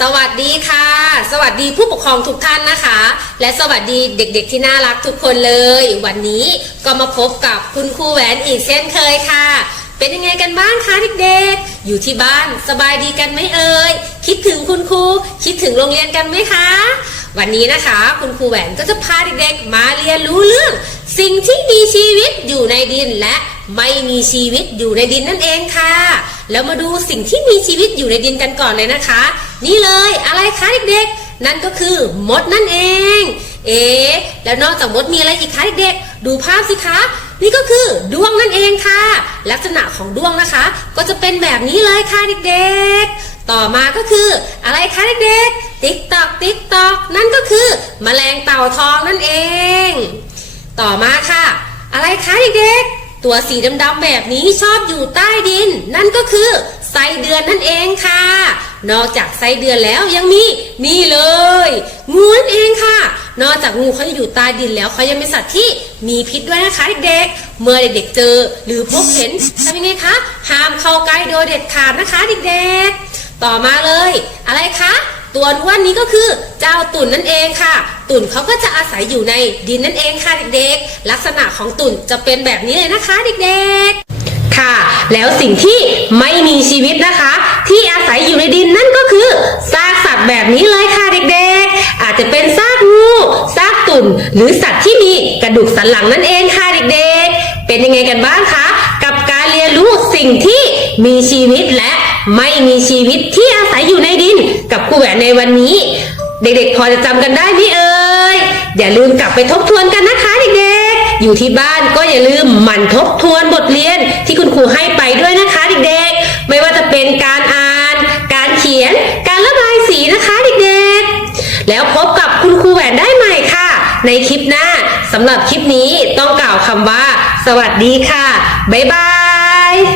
สวัสดีค่ะ สวัสดีผู้ปกครองทุกท่านนะคะ และสวัสดีเด็กๆที่น่ารักทุกคนเลย วันนี้ก็มาพบกับคุณครูแหวนอีกเช่นเคยค่ะ เป็นยังไงกันบ้างคะเด็กๆ อยู่ที่บ้านสบายดีกันไหมเอ่ยคิดถึงคุณครูคิดถึงโรงเรียนกันไหมคะ วันนี้นะคะ คุณครูแหวนก็จะพาเด็กๆมาเรียนรู้เรื่อง สิ่งที่มีชีวิตอยู่ในดินและไม่มีชีวิตอยู่ในดินนั่นเองค่ะ แล้วมาดูสิ่งที่มีชีวิตอยู่ในดินกันก่อนเลยนะคะ นี่เลยอะไรคะเด็กๆ นั่นก็คือมดนั่นเอง เอ๊แล้วนอกจากมดมีอะไรอีกคะเด็กๆ ดูภาพสิคะ นี่ก็คือดวงนั่นเองค่ะ ลักษณะของดวงนะคะ ก็จะเป็นแบบนี้เลยค่ะเด็กๆ ต่อมาก็คืออะไรคะเด็กๆ ติ๊กตอกติ๊กตอกนั่นก็คือแมลงเต่าทองนั่นเอง ต่อมาค่ะ อะไรคะเด็กๆ ตัวสีดำๆแบบนี้ชอบอยู่ใต้ดิน นั่นก็คือไส้เดือนนั่นเองค่ะ นอกจากไส้เดือนแล้วยังมีนี่เลย งูนั่นเองค่ะ นอกจากงูเขาจะอยู่ใต้ดินแล้วเขายังเป็นสัตว์ที่มีพิษด้วยนะคะเด็ก เมื่อเด็กๆเจอ หรือพบเห็นทำยังไงคะห้ามเข้าใกล้โดยเด็ดขาดนะคะเด็กๆต่อมาเลย อะไรคะ ตัวอ้วนนี้ก็คือเจ้าตุ่นนั่นเองค่ะ ตุ่นเขาก็จะอาศัยอยู่ในดินนั่นเองค่ะเด็กๆ ลักษณะของตุ่นจะเป็นแบบนี้เลยนะคะเด็กๆ ค่ะ แล้วสิ่งที่ไม่มีชีวิตนะคะ ที่อาศัยอยู่ในดินนั่นก็คือซากสัตว์แบบนี้เลยค่ะเด็กๆ อาจจะเป็นซากงูซากตุ่น หรือสัตว์ที่มีกระดูกสันหลังนั่นเองค่ะเด็กๆ เป็นยังไงกันบ้างคะกับการเรียนรู้สิ่งที่มีชีวิตและไม่มีชีวิต อาศัยอยู่ในดิน กับครูแหวนในวันนี้ เด็กๆ พอจะจำกันได้ไหมเอ่ยอย่าลืมกลับไปทบทวนกันนะคะเด็กๆ อยู่ที่บ้านก็อย่าลืมหมั่นทบทวนบทเรียนที่คุณครูให้ไปด้วยนะคะเด็กๆ ไม่ว่าจะเป็นการอ่าน การเขียน การระบายสีนะคะเด็กๆ แล้วพบกับคุณครูแหวนได้ใหม่ค่ะ ในคลิปหน้าสำหรับคลิปนี้ต้องกล่าวคำว่า สวัสดีค่ะ บ๊ายบาย